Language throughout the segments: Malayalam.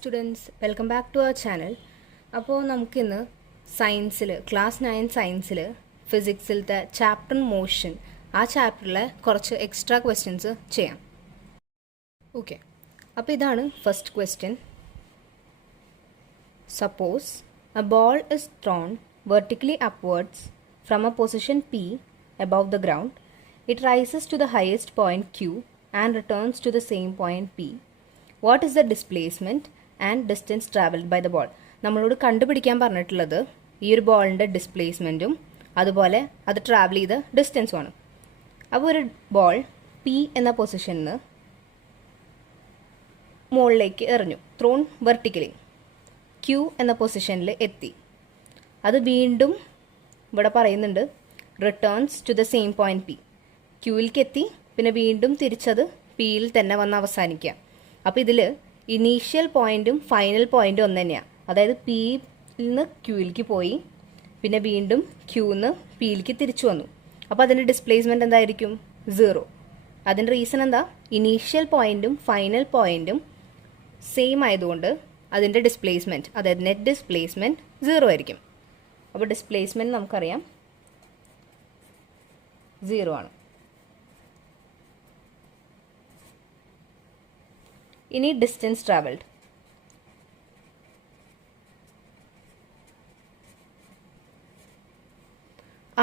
Students, welcome back to our channel. അപ്പോൾ നമുക്കിന്ന് സയൻസിൽ ക്ലാസ് 9 സയൻസിൽ ഫിസിക്സിലത്തെ ചാപ്റ്റർ മോഷൻ ആ ചാപ്റ്ററിലെ കുറച്ച് എക്സ്ട്രാ ക്വസ്റ്റ്യൻസ് ചെയ്യാം. ഓക്കെ, അപ്പോൾ ഇതാണ് first question. Suppose a ball is thrown vertically upwards from a position P above the ground. It rises to the highest point Q and returns to the same point P. What is the displacement and distance travelled by the ball? നമ്മളോട് കണ്ടുപിടിക്കാൻ പറഞ്ഞിട്ടുള്ളത് ഈ ഒരു ബോളിൻ്റെ ഡിസ്പ്ലേസ്മെൻറ്റും അതുപോലെ അത് ട്രാവൽ ചെയ്ത ഡിസ്റ്റൻസുമാണ്. അപ്പോൾ ഒരു ബോൾ P എന്ന പൊസിഷനിൽ നിന്ന് മുകളിലേക്ക് എറിഞ്ഞു, ത്രോൺ വെർട്ടിക്കലി. Q എന്ന പൊസിഷനിൽ എത്തി. അത് വീണ്ടും ഇവിടെ പറയുന്നുണ്ട് returns to the same point P. ക്യൂവിലേക്ക് എത്തി, പിന്നെ വീണ്ടും തിരിച്ചത് പിയിൽ തന്നെ വന്ന് അവസാനിക്കുക. അപ്പോൾ ഇതിൽ ഇനീഷ്യൽ പോയിന്റും ഫൈനൽ പോയിന്റും ഒന്ന് തന്നെയാണ്. അതായത് പിയിൽ നിന്ന് ക്യൂവിലേക്ക് പോയി, പിന്നെ വീണ്ടും ക്യൂന്ന് പിയിലേക്ക് തിരിച്ചു വന്നു. അപ്പോൾ അതിൻ്റെ ഡിസ്പ്ലേസ്മെൻറ്റ് എന്തായിരിക്കും? 0. അതിൻ്റെ റീസൺ എന്താ? ഇനീഷ്യൽ പോയിന്റും ഫൈനൽ പോയിന്റും സെയിം ആയതുകൊണ്ട് അതിൻ്റെ ഡിസ്പ്ലേസ്മെൻറ്റ്, അതായത് നെറ്റ് ഡിസ്പ്ലേസ്മെൻറ്റ് 0 ആയിരിക്കും. അപ്പോൾ ഡിസ്പ്ലേസ്മെൻറ്റ് നമുക്കറിയാം 0 ആണ്. ഇനി ഡിസ്റ്റൻസ് ട്രാവൽഡ്.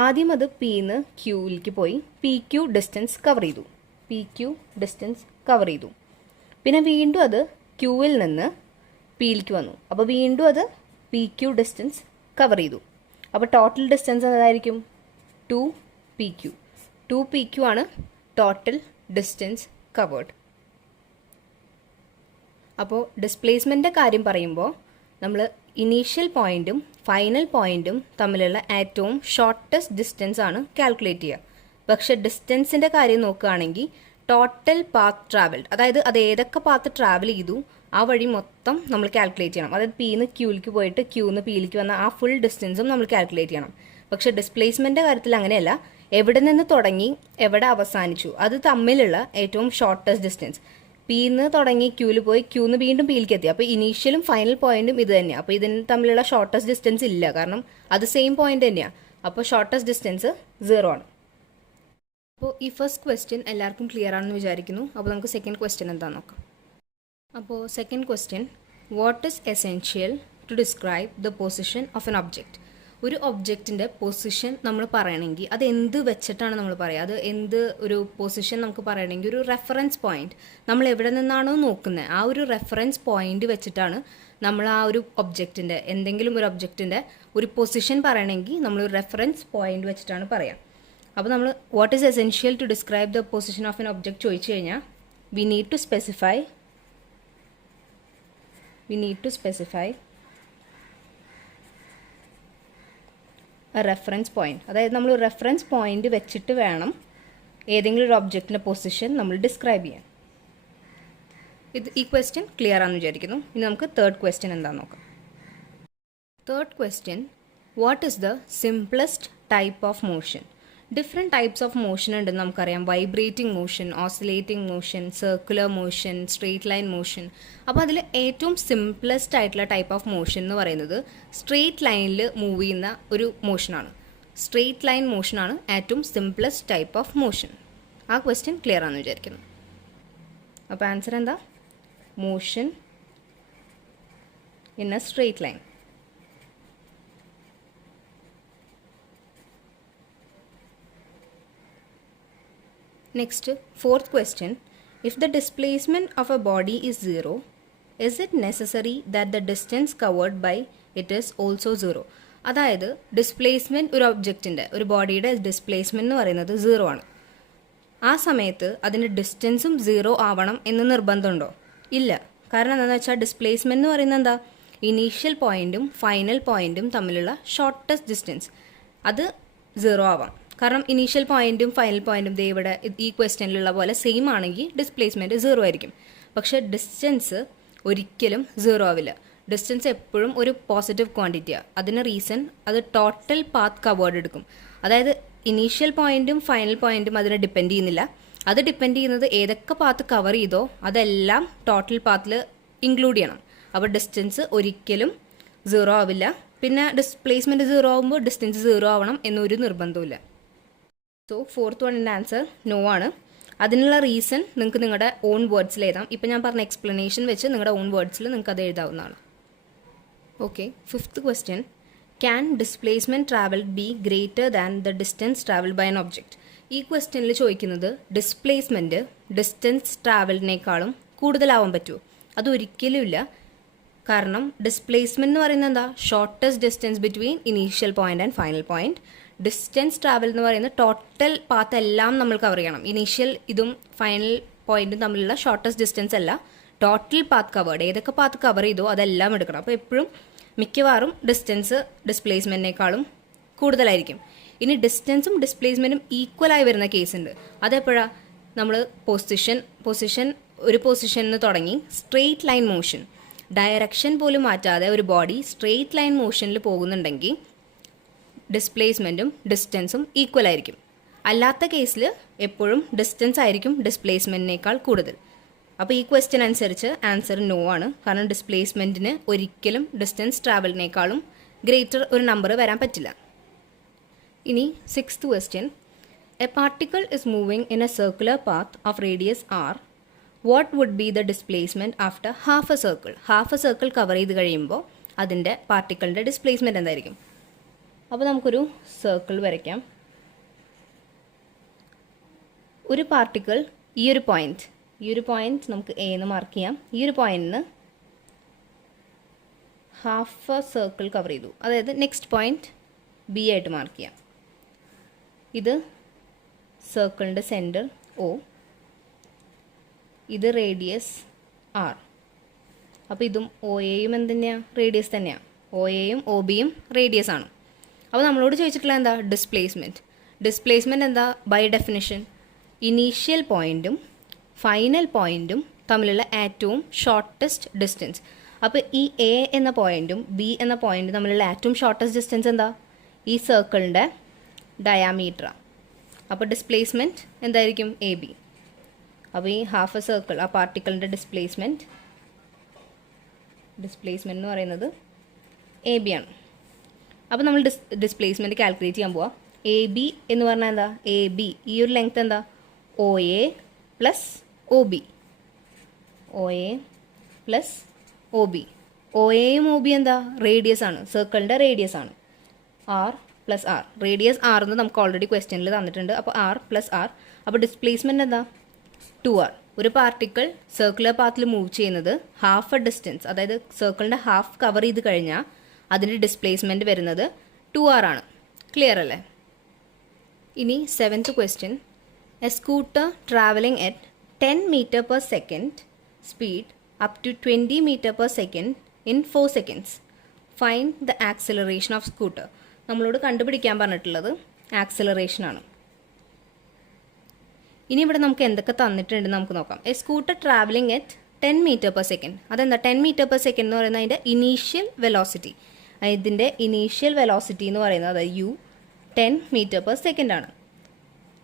ആദ്യം അത് പിന്ന് ക്യൂവിലേക്ക് പോയി, PQ ഡിസ്റ്റൻസ് കവർ ചെയ്തു. പിന്നെ വീണ്ടും അത് ക്യൂവിൽ നിന്ന് പിയിലേക്ക് വന്നു. അപ്പോൾ വീണ്ടും അത് PQ ഡിസ്റ്റൻസ് കവർ ചെയ്തു. അപ്പോൾ ടോട്ടൽ ഡിസ്റ്റൻസ് എന്തായിരിക്കും? 2PQ ആണ് ടോട്ടൽ ഡിസ്റ്റൻസ് കവേർഡ്. അപ്പോൾ ഡിസ്പ്ലേസ്മെൻറ്റിൻ്റെ കാര്യം പറയുമ്പോൾ നമ്മൾ ഇനീഷ്യൽ പോയിന്റും ഫൈനൽ പോയിന്റും തമ്മിലുള്ള ഏറ്റവും ഷോർട്ടസ്റ്റ് ഡിസ്റ്റൻസ് ആണ് കാൽക്കുലേറ്റ് ചെയ്യുക. പക്ഷെ ഡിസ്റ്റൻസിൻ്റെ കാര്യം നോക്കുകയാണെങ്കിൽ ടോട്ടൽ പാത്ത് ട്രാവൽഡ്, അതായത് അത് ഏതൊക്കെ പാത്ത് ട്രാവൽ ചെയ്തു ആ വഴി മൊത്തം നമ്മൾ കാൽക്കുലേറ്റ് ചെയ്യണം. അതായത് പിന്ന് ക്യൂവിലേക്ക് പോയിട്ട് ക്യൂന്ന് പിയിലേക്ക് വന്ന ആ ഫുൾ ഡിസ്റ്റൻസും നമ്മൾ കാൽക്കുലേറ്റ് ചെയ്യണം. പക്ഷെ ഡിസ്പ്ലേസ്മെൻറ്റിൻ്റെ കാര്യത്തിൽ അങ്ങനെയല്ല. എവിടെ നിന്ന് തുടങ്ങി എവിടെ അവസാനിച്ചു അത് തമ്മിലുള്ള ഏറ്റവും ഷോർട്ടസ്റ്റ് ഡിസ്റ്റൻസ്. പിന്ന് തുടങ്ങി ക്യൂവിൽ പോയി, ക്യൂന്ന് വീണ്ടും പിയിലേക്ക് എത്തി. അപ്പോൾ ഇനീഷ്യലും ഫൈനൽ പോയിന്റും ഇത് തന്നെയാണ്. അപ്പോൾ ഇതിന് തമ്മിലുള്ള ഷോർട്ടസ്റ്റ് ഡിസ്റ്റൻസ് ഇല്ല, കാരണം അത് സെയിം പോയിന്റ് തന്നെയാണ്. അപ്പോൾ ഷോർട്ടസ്റ്റ് ഡിസ്റ്റൻസ് 0 ആണ്. അപ്പോൾ ഈ ഫസ്റ്റ് ക്വസ്റ്റ്യൻ എല്ലാവർക്കും ക്ലിയർ ആണെന്ന് വിചാരിക്കുന്നു. അപ്പോൾ നമുക്ക് സെക്കൻഡ് ക്വസ്റ്റ്യൻ എന്താണെന്ന് നോക്കാം. അപ്പോൾ second question, what is essential to describe the position of an object? ഒരു ഒബ്ജക്റ്റിൻ്റെ പൊസിഷൻ നമ്മൾ പറയണമെങ്കിൽ അത് എന്ത് വെച്ചിട്ടാണ് നമ്മൾ പറയുക? അത് എന്ത് ഒരു പൊസിഷൻ നമുക്ക് പറയണമെങ്കിൽ ഒരു റെഫറൻസ് പോയിന്റ്, നമ്മൾ എവിടെ നിന്നാണോ നോക്കുന്നത് ആ ഒരു റെഫറൻസ് പോയിന്റ് വെച്ചിട്ടാണ് നമ്മൾ ആ ഒരു ഒബ്ജക്റ്റിൻ്റെ, എന്തെങ്കിലും ഒരു ഒബ്ജക്റ്റിൻ്റെ ഒരു പൊസിഷൻ പറയണമെങ്കിൽ നമ്മൾ ഒരു റെഫറൻസ് പോയിന്റ് വെച്ചിട്ടാണ് പറയുക. അപ്പോൾ നമ്മൾ what is essential to describe the position of an object ചോദിച്ചു കഴിഞ്ഞാൽ we need to specify reference point. അതായത് നമ്മൾ റെഫറൻസ് പോയിന്റ് വെച്ചിട്ട് വേണം ഏതെങ്കിലും ഒരു ഒബ്ജക്റ്റിൻ്റെ പൊസിഷൻ നമ്മൾ ഡിസ്ക്രൈബ് ചെയ്യാൻ. ഈ ക്വസ്റ്റ്യൻ ക്ലിയർ ആണെന്ന് വിചാരിക്കുന്നു. ഇനി നമുക്ക് തേർഡ് ക്വസ്റ്റ്യൻ എന്താണെന്ന് നോക്കാം. Third question, what is the simplest type of motion? Different types of motion ഉണ്ടെന്ന് നമുക്കറിയാം. Vibrating motion, oscillating motion, circular motion, straight line motion. അപ്പോൾ അതിൽ ഏറ്റവും സിംപ്ലസ്റ്റ് ആയിട്ടുള്ള ടൈപ്പ് ഓഫ് മോഷൻ എന്ന് പറയുന്നത് സ്ട്രെയിറ്റ് ലൈനിൽ മൂവ് ചെയ്യുന്ന ഒരു മോഷനാണ്. സ്ട്രെയിറ്റ് ലൈൻ മോഷനാണ് ഏറ്റവും സിംപ്ലസ്റ്റ് ടൈപ്പ് ഓഫ് മോഷൻ. ആ ക്വസ്റ്റ്യൻ ക്ലിയർ ആണെന്ന് വിചാരിക്കുന്നു. അപ്പോൾ ആൻസർ എന്താ? Motion in A straight line. Next, fourth question, if the displacement of a body is 0, is it necessary that the distance covered by it is also 0? അതായത് ഡിസ്പ്ലേസ്മെൻറ്റ് ഒരു ഒബ്ജക്റ്റിൻ്റെ, ഒരു ബോഡിയുടെ ഡിസ്പ്ലേസ്മെൻറ്റ് എന്ന് പറയുന്നത് 0 ആണ്. ആ സമയത്ത് അതിൻ്റെ ഡിസ്റ്റൻസും 0 ആവണം എന്ന് നിർബന്ധമുണ്ടോ? ഇല്ല. കാരണം എന്താണെന്ന് വെച്ചാൽ ഡിസ്പ്ലേസ്മെൻറ്റ് എന്ന് പറയുന്നത് എന്താ? ഇനീഷ്യൽ പോയിൻറ്റും ഫൈനൽ പോയിൻറ്റും തമ്മിലുള്ള ഷോർട്ടസ്റ്റ് ഡിസ്റ്റൻസ് അത് 0 ആവാം. കാരണം ഇനീഷ്യൽ പോയിന്റും ഫൈനൽ പോയിന്റും ദേ ഇവിടെ ഈ ക്വസ്റ്റ്യനിലുള്ള പോലെ സെയിം ആണെങ്കിൽ ഡിസ്പ്ലേസ്മെൻറ്റ് 0 ആയിരിക്കും. പക്ഷേ ഡിസ്റ്റൻസ് ഒരിക്കലും 0 ആവില്ല. ഡിസ്റ്റൻസ് എപ്പോഴും ഒരു പോസിറ്റീവ് ക്വാണ്ടിറ്റിയാണ്. അതിന് റീസൺ അത് ടോട്ടൽ പാത്ത് കവേർഡ് എടുക്കും. അതായത് ഇനീഷ്യൽ പോയിന്റും ഫൈനൽ പോയിന്റും അതിനെ ഡിപ്പെൻഡ് ചെയ്യുന്നില്ല. അത് ഡിപ്പെൻഡ് ചെയ്യുന്നത് ഏതൊക്കെ പാത്ത് കവർ ചെയ്തോ അതെല്ലാം ടോട്ടൽ പാത്തിൽ ഇൻക്ലൂഡ് ചെയ്യണം. അപ്പോൾ ഡിസ്റ്റൻസ് ഒരിക്കലും 0 ആവില്ല. പിന്നെ ഡിസ്പ്ലേസ്മെൻറ്റ് 0 ആകുമ്പോൾ ഡിസ്റ്റൻസ് 0 ആവണം എന്നൊരു നിർബന്ധമില്ല. സോ ഫോർത്ത് വണ്ണിൻ്റെ ആൻസർ നോ ആണ്. അതിനുള്ള റീസൺ നിങ്ങൾക്ക് നിങ്ങളുടെ ഓൺ വേർഡ്സിൽ എഴുതാം. ഇപ്പോൾ ഞാൻ പറഞ്ഞ എക്സ്പ്ലനേഷൻ വെച്ച് നിങ്ങളുടെ ഓൺ വേർഡ്സിൽ നിങ്ങൾക്ക് അത് എഴുതാവുന്നതാണ്. Okay, fifth question, can displacement travel be greater than the distance travel by an object? ഈ ക്വസ്റ്റ്യനിൽ ചോദിക്കുന്നത് ഡിസ്പ്ലേസ്മെൻറ്റ് ഡിസ്റ്റൻസ് ട്രാവലിനേക്കാളും കൂടുതലാവാൻ പറ്റുമോ? അതൊരിക്കലും ഇല്ല. കാരണം ഡിസ്പ്ലേസ്മെൻറ്റ് എന്ന് പറയുന്നത് എന്താ? Shortest distance between initial point and final point. Distance travel എന്ന് പറയുന്നത് ടോട്ടൽ പാത്ത് എല്ലാം നമ്മൾ കവർ ചെയ്യണം. ഇനീഷ്യൽ ഇതും ഫൈനൽ പോയിന്റും തമ്മിലുള്ള ഷോർട്ടസ്റ്റ് ഡിസ്റ്റൻസ് അല്ല, ടോട്ടൽ പാത്ത് കവേർഡ്. ഏതൊക്കെ പാത്ത് കവർ ചെയ്തോ അതെല്ലാം എടുക്കണം. അപ്പോൾ എപ്പോഴും മിക്കവാറും ഡിസ്റ്റൻസ് ഡിസ്പ്ലേസ്മെൻറ്റിനേക്കാളും കൂടുതലായിരിക്കും. ഇനി ഡിസ്റ്റൻസും ഡിസ്പ്ലേസ്മെൻറ്റും ഈക്വലായി വരുന്ന കേസുണ്ട്. അതെപ്പോഴാണ്? നമ്മൾ ഒരു പൊസിഷനിൽ നിന്ന് തുടങ്ങി സ്ട്രെയിറ്റ് ലൈൻ മോഷൻ, ഡയറക്ഷൻ പോലും മാറ്റാതെ ഒരു ബോഡി സ്ട്രെയിറ്റ് ലൈൻ മോഷനിൽ പോകുന്നുണ്ടെങ്കിൽ ഡിസ്പ്ലേസ്മെൻറ്റും ഡിസ്റ്റൻസും ഈക്വൽ ആയിരിക്കും. അല്ലാത്ത കേസിൽ എപ്പോഴും ഡിസ്റ്റൻസ് ആയിരിക്കും ഡിസ്പ്ലേസ്മെൻറ്റിനേക്കാൾ കൂടുതൽ. അപ്പോൾ ഈ ക്വസ്റ്റ്യൻ അനുസരിച്ച് ആൻസർ നോ ആണ്. കാരണം ഡിസ്പ്ലേസ്മെൻറ്റിന് ഒരിക്കലും ഡിസ്റ്റൻസ് ട്രാവലിനേക്കാളും ഗ്രേറ്റർ ഒരു നമ്പർ വരാൻ പറ്റില്ല. ഇനി sixth question, a particle is moving in a circular path of radius r, what would be the displacement after half a circle? Half a circle cover ചെയ്ത് കഴിയുമ്പോൾ അതിൻ്റെ പാർട്ടിക്കിളിൻ്റെ ഡിസ്പ്ലേസ്മെൻറ്റ് എന്തായിരിക്കും? അപ്പോൾ നമുക്കൊരു സർക്കിൾ വരയ്ക്കാം. ഒരു പാർട്ടിക്കിൾ ഈ ഒരു പോയിന്റ് നമുക്ക് എ എന്ന് മാർക്ക് ചെയ്യാം. ഈ ഒരു പോയിന്റിന് ഹാഫ് എ സർക്കിൾ കവർ ചെയ്തു. അതായത് നെക്സ്റ്റ് പോയിന്റ് ബി ആയിട്ട് മാർക്ക് ചെയ്യാം. ഇത് സർക്കിളിൻ്റെ സെൻറ്റർ ഒ, ഇത് റേഡിയസ് ആർ. അപ്പോൾ ഇതും ഒ എയും എന്തുതന്നെയാണ്? റേഡിയസ് തന്നെയാണ്. ഒ എയും ഒ ബിയും റേഡിയസ് ആണ്. അപ്പോൾ നമ്മളോട് ചോദിച്ചിട്ടുള്ള എന്താ? ഡിസ്പ്ലേസ്മെൻറ്റ് എന്താ? ബൈ ഡെഫിനിഷൻ ഇനീഷ്യൽ പോയിൻറ്റും ഫൈനൽ പോയിൻറ്റും തമ്മിലുള്ള ഏറ്റവും ഷോർട്ടസ്റ്റ് ഡിസ്റ്റൻസ്. അപ്പോൾ ഈ എ എന്ന പോയിൻറ്റും ബി എന്ന പോയിൻറ്റും തമ്മിലുള്ള ഏറ്റവും ഷോർട്ടസ്റ്റ് ഡിസ്റ്റൻസ് എന്താ? ഈ സർക്കിളിൻ്റെ ഡയാമീറ്ററാണ്. അപ്പോൾ ഡിസ്പ്ലേസ്മെൻറ്റ് എന്തായിരിക്കും? A B. അപ്പോൾ ഈ ഹാഫ് എ സർക്കിൾ, ആ പാർട്ടിക്കിളിൻ്റെ ഡിസ്പ്ലേസ്മെൻറ്റ് എന്ന് പറയുന്നത് എ ബി ആണ്. അപ്പോൾ നമ്മൾ ഡിസ്പ്ലേസ്മെൻറ്റ് കാൽക്കുലേറ്റ് ചെയ്യാൻ പോവാം. എ ബി എന്ന് പറഞ്ഞാൽ എന്താ? എ ബി ഈ ഒരു ലെങ്ത് എന്താ? O A plus O B. O A plus O B. O എയും ഒ ബി എന്താ? റേഡിയസ് ആണ്, സർക്കിളിൻ്റെ റേഡിയസ് ആണ്. R plus r. Radius r എന്ന് നമുക്ക് ഓൾറെഡി ക്വസ്റ്റ്യനിൽ തന്നിട്ടുണ്ട്. അപ്പോൾ ആർ പ്ലസ് ആർ. അപ്പോൾ ഡിസ്പ്ലേസ്മെൻറ്റ് എന്താ? 2r. ഒരു പാർട്ടിക്കിൾ സർക്കുലർ പാത്തിൽ മൂവ് ചെയ്യുന്നത് ഹാഫ് എ ഡിസ്റ്റൻസ്, അതായത് സർക്കിളിൻ്റെ ഹാഫ് കവർ ചെയ്ത് കഴിഞ്ഞാൽ അതിൻ്റെ ഡിസ്പ്ലേസ്മെൻറ്റ് വരുന്നത് 2r ആണ്. ക്ലിയർ അല്ലേ? ഇനി 7th question, a scooter travelling at 10 meter per second speed up to 20 meter per second in 4 seconds. Find the acceleration of scooter. നമ്മളോട് കണ്ടുപിടിക്കാൻ പറഞ്ഞിട്ടുള്ളത് ആക്സിലറേഷനാണ്. ഇനി ഇവിടെ നമുക്ക് എന്തൊക്കെ തന്നിട്ടുണ്ടെന്ന് നമുക്ക് നോക്കാം. A scooter travelling at 10 meter per second. അതെന്താ 10 meter per second എന്ന് പറയുന്നത്? അതിൻ്റെ ഇനീഷ്യൽ വെലോസിറ്റി. ഇതിൻ്റെ ഇനീഷ്യൽ വെലോസിറ്റി എന്ന് പറയുന്നത് അതായത് u 10 meter per second ആണ്.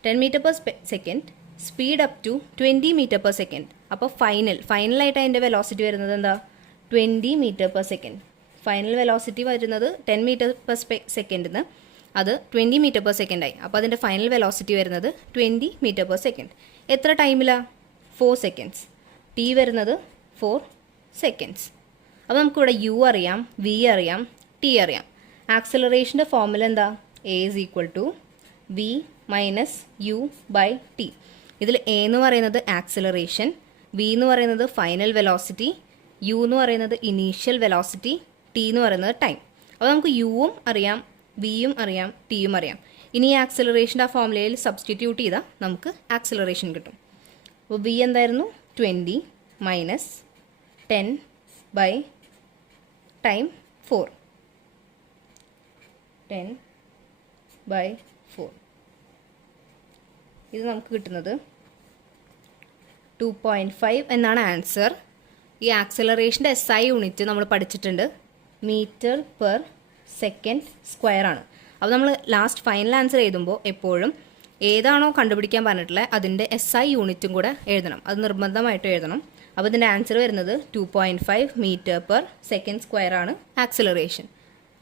10 meter per second speed up to 20 meter per second. അപ്പോൾ ഫൈനലായിട്ട് അതിൻ്റെ വെലോസിറ്റി വരുന്നത് എന്താ? 20 meter per second. Final velocity വരുന്നത് 10 meter per second ന്ന് അത് 20 meter per second ആയി. അപ്പോൾ അതിൻ്റെ ഫൈനൽ വെലോസിറ്റി വരുന്നത് 20 meter per second. എത്ര ടൈമിലാണ്? 4 seconds. ടി വരുന്നത് 4 seconds. അപ്പോൾ നമുക്കിവിടെ u അറിയാം, v അറിയാം, ടി അറിയാം. ആക്സിലറേഷൻ്റെ ഫോർമുല എന്താ? a is equal to v minus u by t. ഇതിൽ a എന്ന് പറയുന്നത് ആക്സിലറേഷൻ, v എന്ന് പറയുന്നത് ഫൈനൽ വെലോസിറ്റി, u എന്ന് പറയുന്നത് ഇനീഷ്യൽ വെലോസിറ്റി, ടി എന്ന് പറയുന്നത് ടൈം. അപ്പോൾ നമുക്ക് യുവും അറിയാം, വിയും അറിയാം, ടിയും അറിയാം. ഇനി ഈ ആക്സിലറേഷൻ്റെ ആ ഫോർമുലയിൽ സബ്സ്റ്റിറ്റ്യൂട്ട് ചെയ്താൽ നമുക്ക് ആക്സിലറേഷൻ കിട്ടും. അപ്പോൾ വി എന്തായിരുന്നു? 20 മൈനസ് 10 ബൈ ടൈം 4. 10 ബൈ 4. ഇത് നമുക്ക് കിട്ടുന്നത് 2.5 എന്നാണ് ആൻസർ. ഈ ആക്സിലറേഷൻ്റെ SI യൂണിറ്റ് നമ്മൾ പഠിച്ചിട്ടുണ്ട്, മീറ്റർ പെർ സെക്കൻഡ് സ്ക്വയർ ആണ്. അപ്പോൾ നമ്മൾ ലാസ്റ്റ് ഫൈനൽ ആൻസർ എഴുതുമ്പോൾ എപ്പോഴും ഏതാണോ കണ്ടുപിടിക്കാൻ പറഞ്ഞിട്ടുള്ളത് അതിൻ്റെ SI യൂണിറ്റും കൂടെ എഴുതണം. അത് നിർബന്ധമായിട്ട് എഴുതണം. അപ്പോൾ ഇതിൻ്റെ ആൻസർ വരുന്നത് 2.5 മീറ്റർ പെർ സെക്കൻഡ് സ്ക്വയർ ആണ് ആക്സിലറേഷൻ.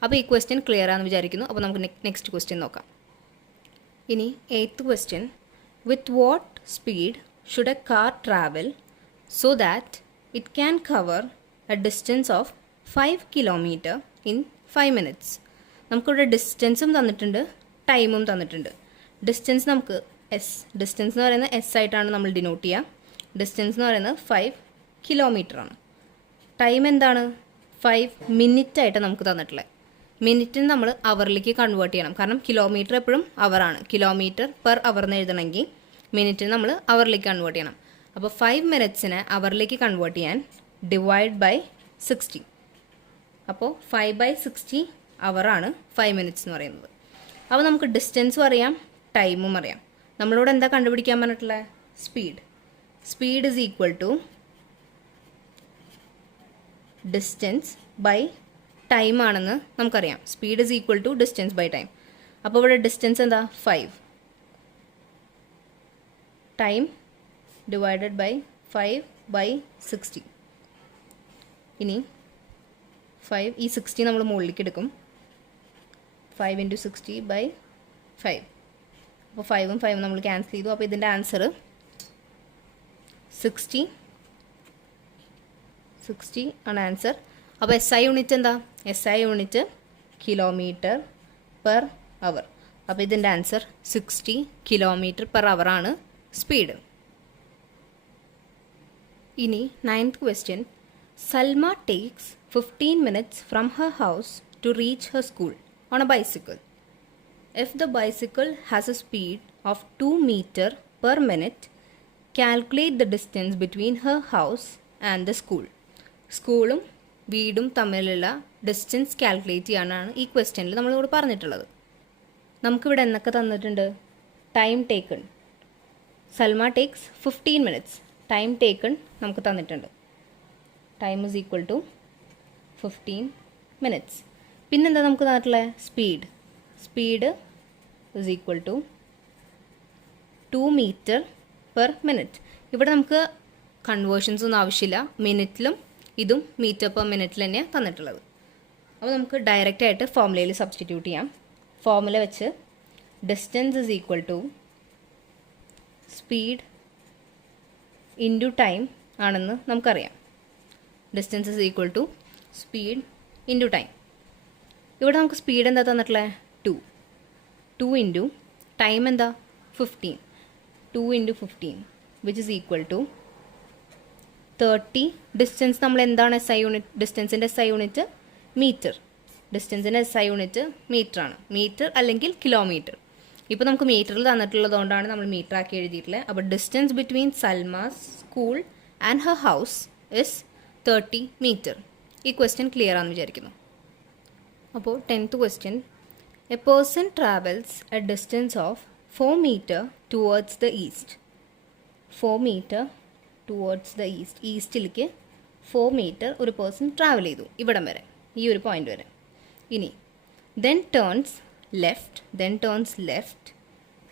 അപ്പോൾ ഈ ക്വസ്റ്റ്യൻ ക്ലിയർ ആണെന്ന് വിചാരിക്കുന്നു. അപ്പോൾ നമുക്ക് നെക്സ്റ്റ് ക്വസ്റ്റ്യൻ നോക്കാം. ഇനി 8th question, with what speed should A car travel so that it can cover A distance of 5 kilometre in 5 minutes. നമുക്കിവിടെ ഡിസ്റ്റൻസും തന്നിട്ടുണ്ട്, ടൈമും തന്നിട്ടുണ്ട്. ഡിസ്റ്റൻസ് നമുക്ക് ഡിസ്റ്റൻസ് എന്ന് പറയുന്നത് എസ് ആയിട്ടാണ് നമ്മൾ ഡിനോട്ട് ചെയ്യുക. ഡിസ്റ്റൻസ് എന്ന് പറയുന്നത് 5 കിലോമീറ്റർ ആണ്. ടൈം എന്താണ്? 5 മിനിറ്റ് ആയിട്ട് നമുക്ക് തന്നിട്ടുള്ളത്. മിനിറ്റിന് നമ്മൾ അവറിലേക്ക് കൺവേർട്ട് ചെയ്യണം, കാരണം കിലോമീറ്റർ എപ്പോഴും അവറാണ്. കിലോമീറ്റർ പെർ അവർ എന്ന് എഴുതണമെങ്കിൽ മിനിറ്റിന് നമ്മൾ അവറിലേക്ക് കൺവേർട്ട് ചെയ്യണം. അപ്പോൾ 5 മിനിറ്റ്സിനെ അവറിലേക്ക് കൺവേർട്ട് ചെയ്യാൻ ഡിവൈഡ് ബൈ 60. അപ്പോൾ 5/60 അവറാണ് 5 മിനിറ്റ്സ് എന്ന് പറയുന്നത്. അപ്പോൾ നമുക്ക് ഡിസ്റ്റൻസും അറിയാം, ടൈമും അറിയാം. നമ്മളോട് എന്താ കണ്ടുപിടിക്കാൻ പറഞ്ഞിട്ടുള്ളത്? Speed is equal to distance by time ആണെന്ന് നമുക്കറിയാം. Speed is equal to distance by time. അപ്പോൾ ഇവിടെ ഡിസ്റ്റൻസ് എന്താ? 5. Time divided by 5/60. ഇനി 5, ഈ 60 നമ്മൾ മുകളിലേക്ക് എടുക്കും. 5 × 60/5. അപ്പോൾ 5ഉം 5ഉം നമ്മൾ ക്യാൻസൽ ചെയ്തു. അപ്പോൾ ഇതിൻ്റെ ആൻസർ 60 ആണ് ആൻസർ. അപ്പോൾ SI യൂണിറ്റ് എന്താ? SI unit kilometre per hour. അപ്പോൾ ഇതിൻ്റെ ആൻസർ 60 കിലോമീറ്റർ പെർ അവർ ആണ് സ്പീഡ്. ഇനി 9th question, Salma takes 15 minutes from her house to reach her school on a bicycle. If the bicycle has a speed of 2 meters per minute, calculate the distance between her house and the school. സ്കൂളും വീടും തമ്മിലുള്ള ഡിസ്റ്റൻസ് കാൽക്കുലേറ്റ് ചെയ്യാനാണ് ഈ ക്വസ്റ്റ്യനിൽ നമ്മളിവിടെ പറഞ്ഞിട്ടുള്ളത്. നമുക്കിവിടെ എന്നൊക്കെ തന്നിട്ടുണ്ട്? Time taken. Salma takes 15 minutes. Time taken നമുക്ക് തന്നിട്ടുണ്ട്. Time is equal to 15 minutes. പിന്നെന്താ നമുക്ക് തന്നിട്ടുള്ളത്? Speed is equal to 2 meters per minute. ഇവിടെ നമുക്ക് കൺവേർഷൻസ് ഒന്നും ആവശ്യമില്ല. മിനിറ്റിലും ഇതും മീറ്റർ പെർ മിനിറ്റിൽ തന്നെയാണ് തന്നിട്ടുള്ളത്. അപ്പോൾ നമുക്ക് ഡയറക്റ്റ് ആയിട്ട് ഫോർമുലയിൽ സബ്സ്റ്റിറ്റ്യൂട്ട് ചെയ്യാം. ഫോർമുല വെച്ച് distance is equal to speed into time ആണെന്ന് നമുക്കറിയാം. Distance is equal to speed into time. ഇവിടെ നമുക്ക് സ്പീഡ് എന്താ തന്നിട്ടുള്ളത്? 2 ഇൻറ്റു ടൈം എന്താ? 15. 2 × 15 which is equal to 30. Distance നമ്മൾ എന്താണ്? SI unit. ഡിസ്റ്റൻസിൻ്റെ SI യൂണിറ്റ് മീറ്റർ. ഡിസ്റ്റൻസിൻ്റെ SI യൂണിറ്റ് മീറ്റർ ആണ്. മീറ്റർ അല്ലെങ്കിൽ കിലോമീറ്റർ. ഇപ്പോൾ നമുക്ക് മീറ്ററിൽ തന്നിട്ടുള്ളത് കൊണ്ടാണ് നമ്മൾ മീറ്റർ ആക്കി എഴുതിയിട്ടുള്ളത്. അപ്പോൾ distance between Salma's school and her house is 30 meter. ഈ ക്വസ്റ്റ്യൻ ക്ലിയർ ആണെന്ന് വിചാരിക്കുന്നു. അപ്പോൾ 10th question, a person travels a distance of 4 meters towards the east. 4 meters towards the east. ഈസ്റ്റിലേക്ക് 4 meters ഒരു പേഴ്സൺ ട്രാവൽ ചെയ്തു ഇവിടം വരെ, ഈ ഒരു പോയിന്റ് വരെ. ഇനി then turns left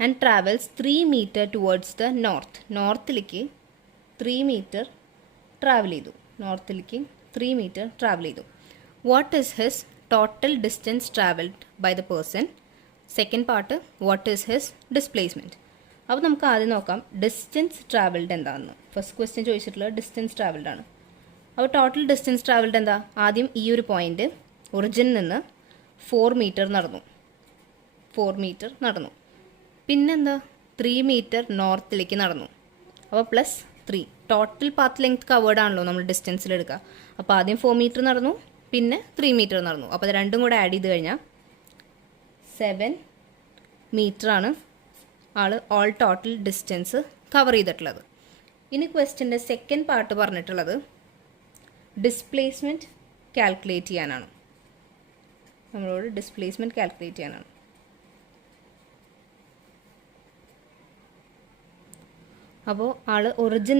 and travels 3 meters towards the north. നോർത്തിലേക്ക് 3 meters ട്രാവൽ ചെയ്തു. നോർത്തിലേക്ക് 3 meters ട്രാവൽ ചെയ്തു. What is his total distance travelled by the person? Second part, what is his displacement. അപ്പോൾ നമുക്ക് ആദ്യം നോക്കാം ഡിസ്റ്റൻസ് ട്രാവൽഡ് എന്താണെന്ന്. ഫസ്റ്റ് ക്വസ്റ്റ്യൻ ചോദിച്ചിട്ടുള്ളത് ഡിസ്റ്റൻസ് ട്രാവൽഡ് ആണ്. അപ്പോൾ ടോട്ടൽ ഡിസ്റ്റൻസ് ട്രാവൽഡ് എന്താ? ആദ്യം ഈ ഒരു പോയിന്റ് ഒറിജിനിൽ നിന്ന് 4 meters നടന്നു. 4 meters നടന്നു. പിന്നെന്താ? 3 meters നോർത്തിലേക്ക് നടന്നു. അപ്പോൾ +3. ടോട്ടൽ പാത്ത് ലെങ്ത് കവേർഡ് ആണല്ലോ നമ്മൾ ഡിസ്റ്റൻസിൽ എടുക്കുക. അപ്പോൾ ആദ്യം 4 meters നടന്നു, പിന്നെ 3 meters നടന്നു. അപ്പോൾ അത് രണ്ടും കൂടെ ആഡ് ചെയ്ത് കഴിഞ്ഞാൽ 7 meters ആണ് ആൾ ഓൾ ടോട്ടൽ ഡിസ്റ്റൻസ് കവർ ചെയ്തിട്ടുള്ളത്. ഇനി ക്വസ്റ്റ്യൻ്റെ സെക്കൻഡ് പാർട്ട് പറഞ്ഞിട്ടുള്ളത് ഡിസ്പ്ലേസ്മെൻറ്റ് കാൽക്കുലേറ്റ് ചെയ്യാനാണ്. നമ്മളോട് ഡിസ്പ്ലേസ്മെൻറ്റ് കാൽക്കുലേറ്റ് ചെയ്യാനാണ്. അപ്പോൾ ആൾ ഒറിജിൻ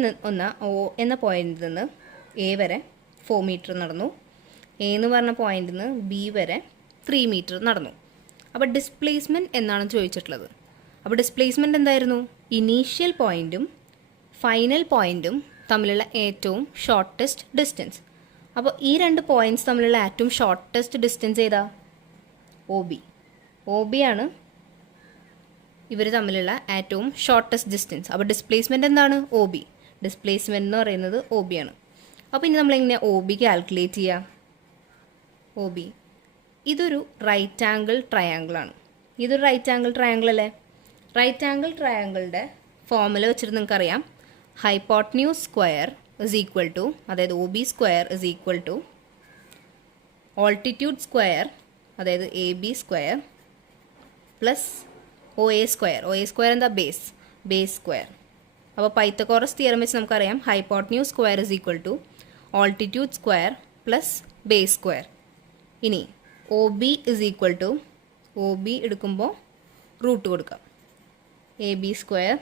O എന്ന പോയിന്റിൽ നിന്ന് A വരെ 4 meters നടന്നു. A എന്ന് പറഞ്ഞ പോയിന്റിൽ നിന്ന് B വരെ 3 meters നടന്നു. അപ്പോൾ ഡിസ്പ്ലേസ്മെൻറ്റ് എന്നാണ് ചോദിച്ചിട്ടുള്ളത്. അപ്പോൾ ഡിസ്പ്ലേസ്മെൻറ്റ് എന്തായിരുന്നു? ഇനീഷ്യൽ പോയിൻറ്റും ഫൈനൽ പോയിൻറ്റും തമ്മിലുള്ള ഏറ്റവും ഷോർട്ടസ്റ്റ് ഡിസ്റ്റൻസ്. അപ്പോൾ ഈ രണ്ട് പോയിൻറ്റ്സ് തമ്മിലുള്ള ഏറ്റവും ഷോർട്ടസ്റ്റ് ഡിസ്റ്റൻസ് ഏതാ? ഒ ബി ആണ് ഇവർ തമ്മിലുള്ള ഏറ്റവും ഷോർട്ടസ്റ്റ് ഡിസ്റ്റൻസ്. അപ്പോൾ ഡിസ്പ്ലേസ്മെൻറ്റ് എന്താണ്? O B. ഡിസ്പ്ലേസ്മെൻറ്റ് എന്ന് പറയുന്നത് ഒ ബി ആണ്. അപ്പോൾ ഇനി നമ്മളെങ്ങനെയാണ് ഒ ബി കാൽക്കുലേറ്റ് ചെയ്യുക? ഒ ബി ഇതൊരു റൈറ്റ് ആംഗിൾ ട്രയാങ്കിളാണ്. ഇതൊരു റൈറ്റ് ആംഗിൾ ട്രയാങ്കിൾ അല്ലേ? റൈറ്റ് ആംഗിൾ ട്രയാങ്കിളുടെ ഫോർമുല വെച്ചിട്ട് നിങ്ങൾക്കറിയാം, hypotenuse square is equal to, അതായത് O B square is equal to altitude square, അതായത് A B square plus O A square. O A square എന്താ? Base square. അപ്പോൾ പൈത്തഗോറസ് തിയറം വെച്ച് നമുക്കറിയാം hypotenuse square is equal to altitude square plus base square. ഇനി O B is equal to, O B എടുക്കുമ്പോൾ റൂട്ട് കൊടുക്കാം, A B square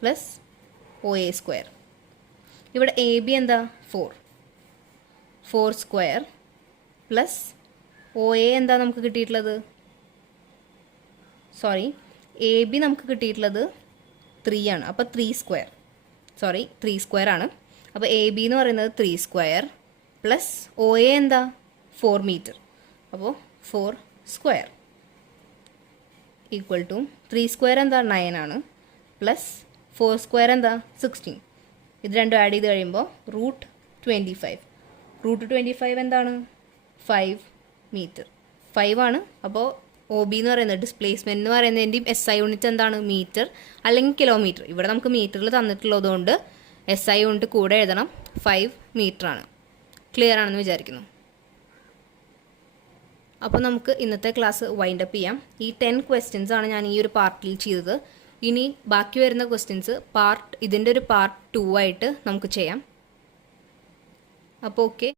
plus O A square. ഇവിടെ എ ബി എന്താ? 4 സ്ക്വയർ പ്ലസ് ഒ എ എന്താ നമുക്ക് കിട്ടിയിട്ടുള്ളത്? സോറി, എ ബി നമുക്ക് കിട്ടിയിട്ടുള്ളത് 3 ആണ്. അപ്പോൾ 3 സ്ക്വയർ ആണ്. അപ്പോൾ എ ബി എന്ന് പറയുന്നത് 3 സ്ക്വയർ പ്ലസ് ഒ എ എന്താ? 4 മീറ്റർ. അപ്പോൾ 4 സ്ക്വയർ ഈക്വൽ ടു 3 സ്ക്വയർ എന്താ? 9 ആണ് പ്ലസ് 4 സ്ക്വയർ എന്താ? 16. ഇത് രണ്ടും ആഡ് ചെയ്ത് കഴിയുമ്പോൾ റൂട്ട് 25. റൂട്ട് 25 എന്താണ്? 5 മീറ്റർ. 5 ആണ്. അപ്പോൾ ഒ ബി എന്ന് പറയുന്നത്, ഡിസ്പ്ലേസ്മെൻറ്റ് എന്ന് പറയുന്നതിൻ്റെയും എസ് ഐ യൂണിറ്റ് എന്താണ്? മീറ്റർ അല്ലെങ്കിൽ കിലോമീറ്റർ. ഇവിടെ നമുക്ക് മീറ്ററിൽ തന്നിട്ടുള്ളതുകൊണ്ട് എസ് ഐ യൂണിറ്റ് കൂടെ എഴുതണം. 5 മീറ്റർ ആണ്. ക്ലിയർ ആണെന്ന് വിചാരിക്കുന്നു. അപ്പോൾ നമുക്ക് ഇന്നത്തെ ക്ലാസ് വൈൻഡ് അപ്പ് ചെയ്യാം. ഈ 10 ക്വസ്റ്റ്യൻസ് ആണ് ഞാൻ ഈ ഒരു പാർട്ടിൽ ചെയ്തത്. ഇനി ബാക്കി വരുന്ന ക്വസ്റ്റ്യൻസ് ഇതിൻ്റെ ഒരു പാർട്ട് 2 ആയിട്ട് നമുക്ക് ചെയ്യാം. അപ്പോൾ ഓക്കെ.